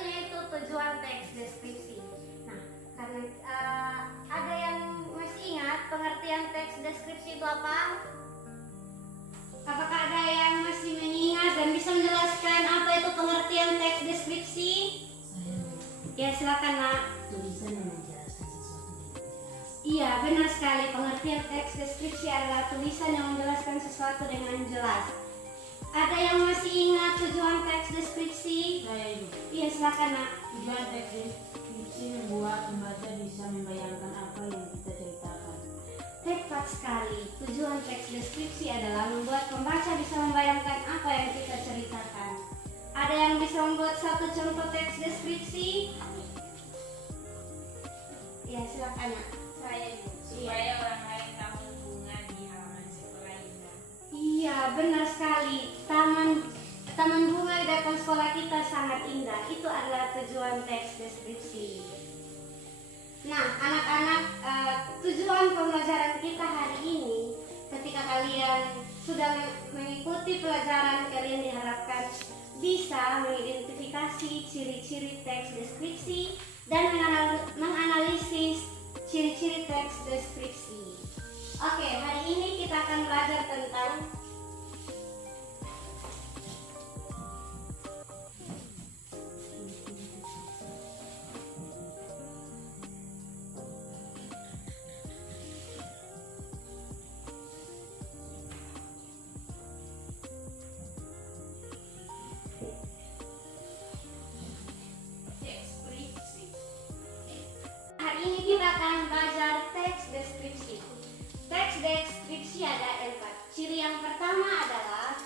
satunya itu tujuan teks deskripsi. Nah, karena ada yang masih ingat pengertian teks deskripsi itu apa? Apakah ada yang masih mengingat dan bisa menjelaskan apa itu pengertian teks deskripsi? Ya, silakan Nak. Tulisan yang menjelaskan sesuatu dengan jelas. Iya, benar sekali. Pengertian teks deskripsi adalah tulisan yang menjelaskan sesuatu dengan jelas. Ada yang masih ingat tujuan teks deskripsi? Saya ibu. Iya, silakan Nak. Tujuan teks deskripsi membuat pembaca bisa membayangkan apa yang kita ceritakan. Tepat sekali. Tujuan teks deskripsi adalah membuat pembaca bisa membayangkan apa yang kita ceritakan. Ada yang bisa membuat satu contoh teks deskripsi? Ya, silakan Nak. Saya ibu, supaya orang lain tahu bunga di halaman sekolah indah. Iya, benar sekali. Taman bunga di depan sekolah kita sangat indah. Itu adalah tujuan teks deskripsi. Nah, anak-anak, tujuan pembelajaran kita hari ini, ketika kalian sudah mengikuti pelajaran, kalian diharapkan bisa mengidentifikasi ciri-ciri teks deskripsi dan menganalisis ciri-ciri teks deskripsi. Oke, hari ini kita akan belajar tentang Deskripsi. hari ini kita akan belajar teks deskripsi. Teks deskripsi ada 4. Ciri yang pertama adalah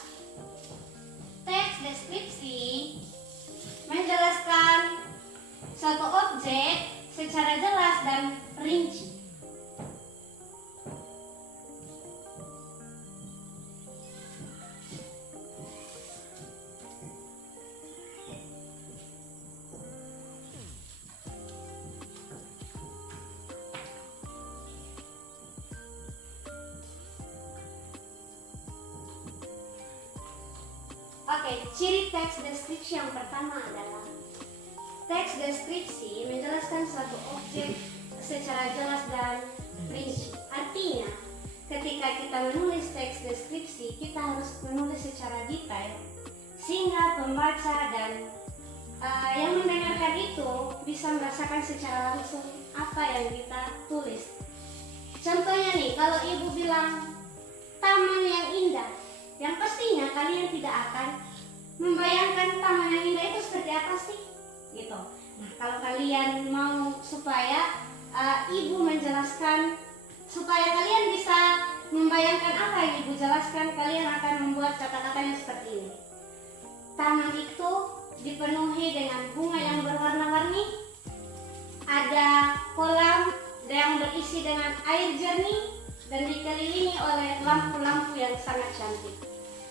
teks deskripsi menjelaskan suatu objek secara jelas dan rinci. Oke, ciri teks deskripsi yang pertama adalah teks deskripsi menjelaskan suatu objek secara jelas dan rinci. Artinya, ketika kita menulis teks deskripsi, kita harus menulis secara detail sehingga pembaca dan yang mendengarkan itu bisa merasakan secara langsung apa yang kita tulis. Contohnya nih, kalau ibu bilang taman yang indah, yang pastinya kalian tidak akan membayangkan taman yang indah itu seperti apa sih, gitu. Nah, kalau kalian mau supaya ibu menjelaskan, supaya kalian bisa membayangkan apa yang ibu jelaskan, kalian akan membuat kata-katanya seperti ini. Taman itu dipenuhi dengan bunga yang berwarna-warni, ada kolam yang berisi dengan air jernih, dan dikelilingi oleh lampu-lampu yang sangat cantik.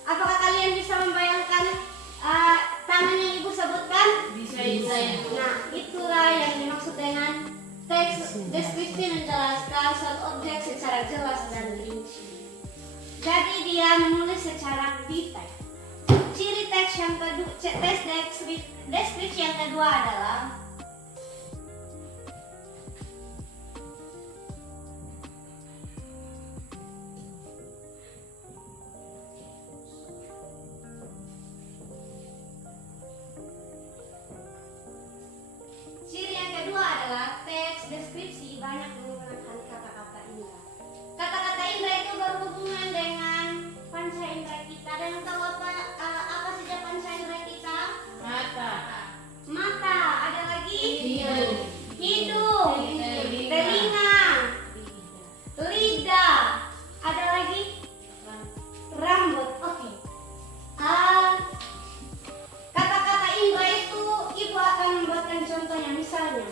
Apakah kalian bisa membayangkan taman yang ibu sebutkan? Bisa. Nah, itulah yang dimaksud dengan teks deskripsi menjelaskan suatu objek secara jelas dan rinci. Jadi dia menulis secara detail. Ciri teks yang kedua, teks deskripsi yang kedua adalah teks deskripsi banyak menggunakan kata-kata indra. Kata-kata indra itu berhubungan dengan panca indra kita. Dan tahu apa saja panca indra kita? Mata. Ada lagi? Hidung. Telinga. Lidah. Ada lagi? Rambut. Oke. Kata-kata indra itu ibu akan membuatkan contohnya. Misalnya,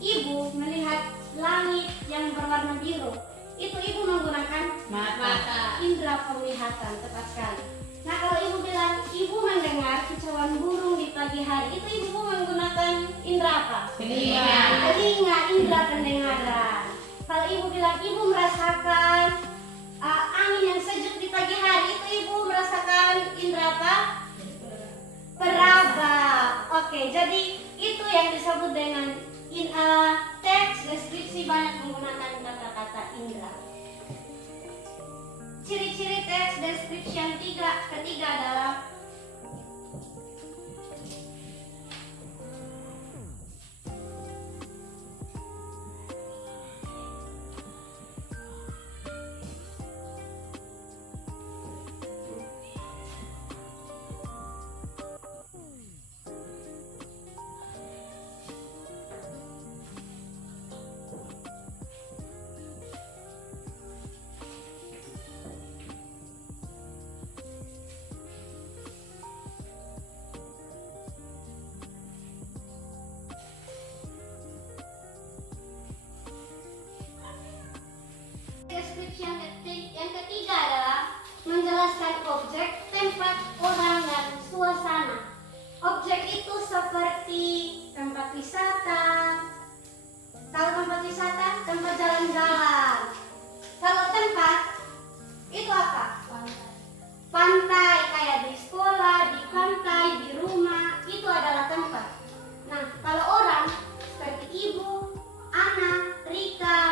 ibu melihat langit yang berwarna biru, itu ibu menggunakan Mata. indera penglihatan, tepat sekali. Nah, kalau ibu bilang ibu mendengar kicauan burung di pagi hari, itu ibu menggunakan indera apa? Telinga, indera pendengaran. Kalau ibu bilang ibu merasakan angin yang sejuk di pagi hari, itu ibu merasakan indera apa? peraba. Oke, jadi itu yang disebut dengan teks deskripsi banyak menggunakan kata-kata indera. Ciri-ciri teks deskripsi yang ketiga adalah deskripsi yang ketiga adalah menjelaskan objek, tempat, orang, dan suasana. Objek itu seperti tempat wisata. Kalau tempat wisata, tempat jalan-jalan. Kalau tempat, itu apa? Pantai, kayak di sekolah, di pantai, di rumah, itu adalah tempat. Nah, kalau orang, seperti ibu, anak, Rika,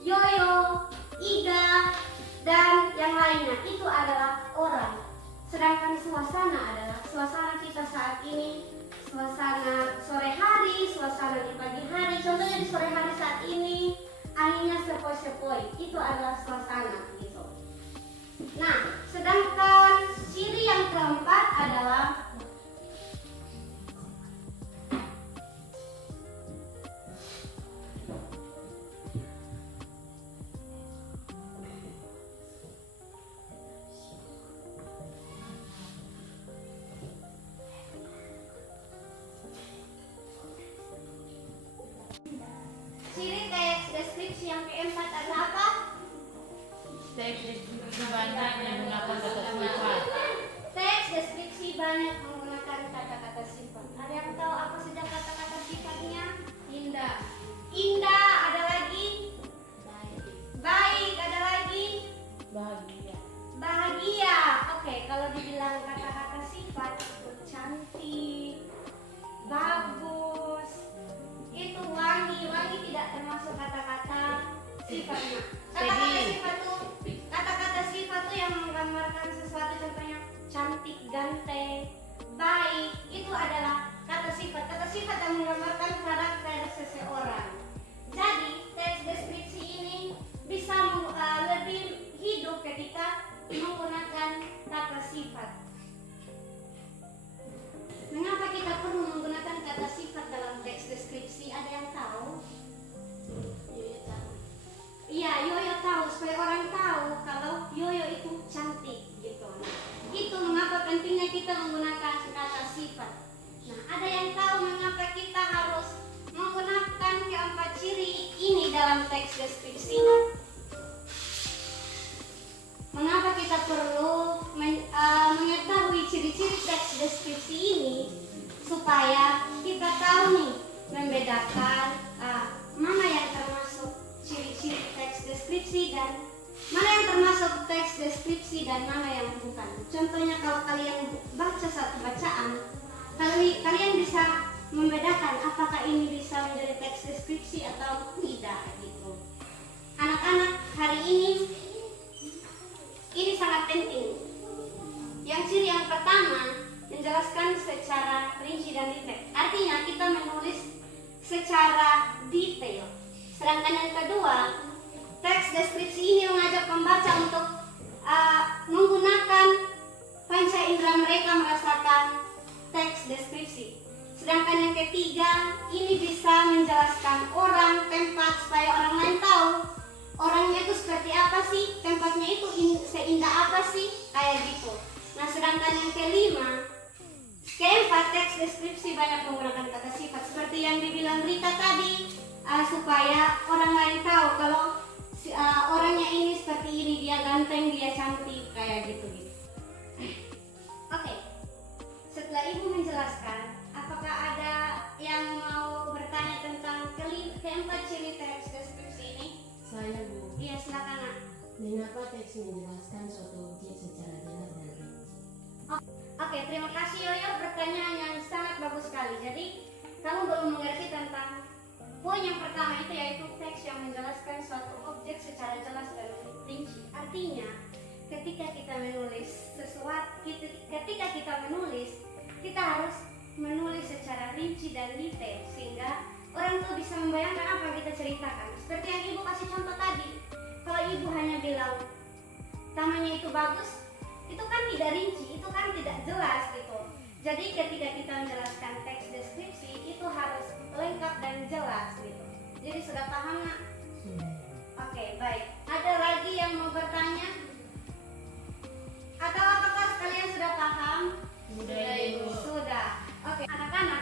Yoyo, Iga, dan yang lainnya, itu adalah orang. Sedangkan suasana adalah suasana kita saat ini, suasana sore hari, suasana di pagi hari. Contohnya di sore hari saat ini, anginnya sepoi-sepoi, itu adalah suasana gitu. Nah, sedangkan ciri yang keempat adalah ciri teks deskripsi yang keempat adalah apa? Teks deskripsi banyak menggunakan kata sifat. Teks deskripsi banyak menggunakan kata-kata sifat. Ada yang tahu apa saja kata-kata sifatnya? Indah, Indah, ada lagi. Baik, ada lagi. bahagia, Bahagia. Oke, kalau dibilang kata-kata sifat itu cantik, bagus, itu wangi. Wangi tidak termasuk kata-kata sifatnya. Kata-kata sifat tuh yang menggambarkan sesuatu, contohnya cantik, ganteng, baik, itu adalah kata sifat. Kata sifat yang menggambarkan karakter seseorang. Jadi teks deskripsi ini bisa lebih hidup ketika menggunakan kata sifat. Mengapa kita perlu menggunakan kata sifat dalam teks deskripsi? Ada yang tahu? Iya, Yoyo tahu, supaya orang tahu kalau Yoyo itu cantik gitu. Nah, itu mengapa pentingnya kita menggunakan kata sifat. Nah, ada yang tahu mengapa kita harus menggunakan keempat ciri ini dalam teks deskripsi? Mengapa kita perlu mengetahui ciri-ciri teks deskripsi ini supaya kita tahu nih membedakan mana yang termasuk ciri-ciri teks deskripsi dan mana yang termasuk teks deskripsi dan mana yang bukan. Contohnya kalau kalian baca satu bacaan, kalian bisa membedakan apakah ini bisa menjadi teks deskripsi atau tidak gitu. Anak-anak, hari ini sangat penting. Yang ciri yang pertama menjelaskan secara rinci dan detail. Artinya kita menulis secara detail. Sedangkan yang kedua, teks deskripsi ini mengajak pembaca untuk menggunakan panca indera mereka merasakan teks deskripsi. Sedangkan yang ketiga, ini bisa menjelaskan orang, tempat, supaya orang lain tahu orangnya itu seperti apa sih, tempatnya itu seindah apa sih, kayak gitu. Nah, sedangkan yang keempat, teks deskripsi banyak menggunakan kata sifat seperti yang dibilang Rita tadi, supaya orang lain tahu kalau orangnya ini seperti ini, dia ganteng, dia cantik, kayak gitu. Oke, setelah Ibu menjelaskan, apakah ada yang mau bertanya tentang keempat ciri teks deskripsi ini? saya Bu. Iya, silakan Nak. Mengapa teks menjelaskan suatu objek secara jelas dan rinci? Oke, terima kasih Yoyo, pertanyaan yang sangat bagus sekali. Jadi kamu belum mengerti tentang poin yang pertama itu, yaitu teks yang menjelaskan suatu objek secara jelas dan rinci. Artinya ketika kita menulis sesuatu, ketika kita menulis, kita harus menulis secara rinci dan detail sehingga orang tuh bisa membayangkan apa yang kita ceritakan. Seperti yang ibu kasih contoh tadi, kalau ibu hanya bilang tamannya itu bagus, itu kan tidak rinci, itu kan tidak jelas gitu. Jadi ketika kita menjelaskan teks deskripsi itu harus lengkap dan jelas gitu. Jadi sudah paham nak? Oke, baik. Ada lagi yang mau bertanya? Atau apakah kalian sudah paham? Sudah, Ibu. Sudah. Oke, anak-anak,